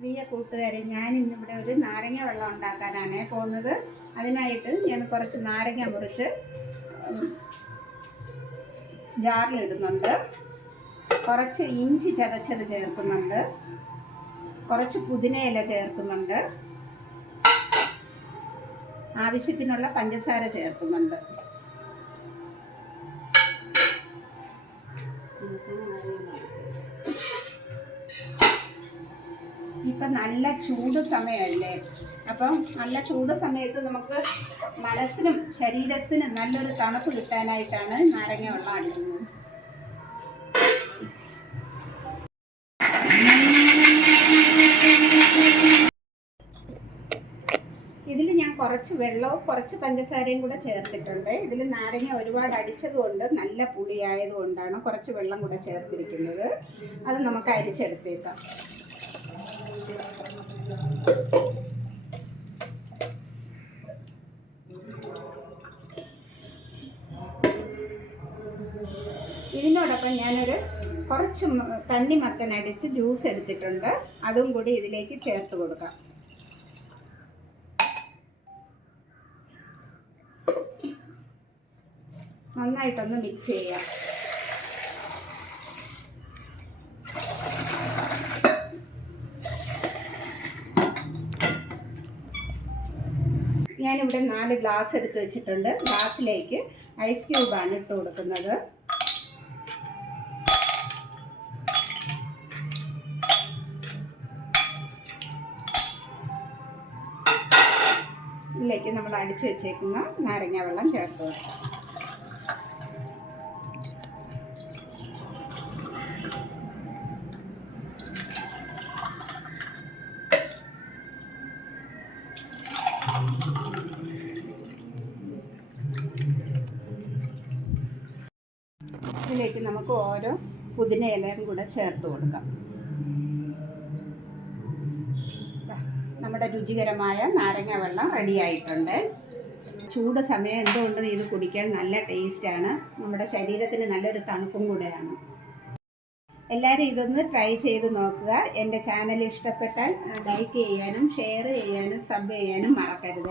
പ്രിയ കൂട്ടുകാരെ, ഞാൻ ഇന്നിവിടെ ഒരു നാരങ്ങ വെള്ളം ഉണ്ടാക്കാനാണ് പോകുന്നത്. അതിനായിട്ട് ഞാൻ കുറച്ച് നാരങ്ങ മുറിച്ച് ജാറിലിടുന്നുണ്ട്. കുറച്ച് ഇഞ്ചി ചതച്ചത് ചേർക്കുന്നുണ്ട്. കുറച്ച് പുതിനയില ചേർക്കുന്നുണ്ട്. ആവശ്യത്തിനുള്ള പഞ്ചസാര ചേർക്കുന്നുണ്ട്. ഇപ്പം നല്ല ചൂട് സമയമല്ലേ, അപ്പം നല്ല ചൂട് സമയത്ത് നമുക്ക് മനസ്സിനും ശരീരത്തിനും നല്ലൊരു തണുപ്പ് കിട്ടാനായിട്ടാണ് നാരങ്ങ വെള്ളം അടിക്കുന്നത്. ഇതിൽ ഞാൻ കുറച്ച് വെള്ളവും കുറച്ച് പഞ്ചസാരയും കൂടെ ചേർത്തിട്ടുണ്ട്. ഇതിൽ നാരങ്ങ ഒരുപാട് അടിച്ചതുകൊണ്ട് നല്ല പുളിയായതുകൊണ്ടാണ് കുറച്ച് വെള്ളം കൂടെ ചേർത്തിരിക്കുന്നത്. അത് നമുക്ക് അരിച്ചെടുത്തേക്കാം. ഇതിനോടൊപ്പം ഞാനൊരു കുറച്ച് തണ്ണിമത്തൻ അടിച്ച് ജ്യൂസ് എടുത്തിട്ടുണ്ട്. അതും കൂടി ഇതിലേക്ക് ചേർത്ത് കൊടുക്കാം. നന്നായിട്ടൊന്ന് മിക്സ് ചെയ്യാം. ഞാനിവിടെ 4 ഗ്ലാസ് എടുത്ത് വെച്ചിട്ടുണ്ട്. ഗ്ലാസ്സിലേക്ക് ഐസ് ക്യൂബാണ് ഇട്ട് കൊടുക്കുന്നത്. ഇതിലേക്ക് നമ്മൾ അടിച്ചു വെച്ചേക്കുന്ന നാരങ്ങ വെള്ളം ചേർത്ത് കൊടുക്കാം. ഇതിലേക്ക് നമുക്ക് ഓരോ പുതിന ഇലയും കൂടെ ചേർത്ത് കൊടുക്കാം. നമ്മുടെ രുചികരമായ നാരങ്ങ വെള്ളം റെഡിയായിട്ടുണ്ട്. ചൂട് സമയം എന്തുകൊണ്ട് ഇത് കുടിക്കാൻ നല്ല ടേസ്റ്റാണ്. നമ്മുടെ ശരീരത്തിന് നല്ലൊരു തണുപ്പും കൂടെയാണ്. എല്ലാവരും ഇതൊന്ന് ട്രൈ ചെയ്ത് നോക്കുക. എൻ്റെ ചാനൽ ഇഷ്ടപ്പെട്ടാൽ ലൈക്ക് ചെയ്യാനും ഷെയർ ചെയ്യാനും സബ് ചെയ്യാനും മറക്കരുത്.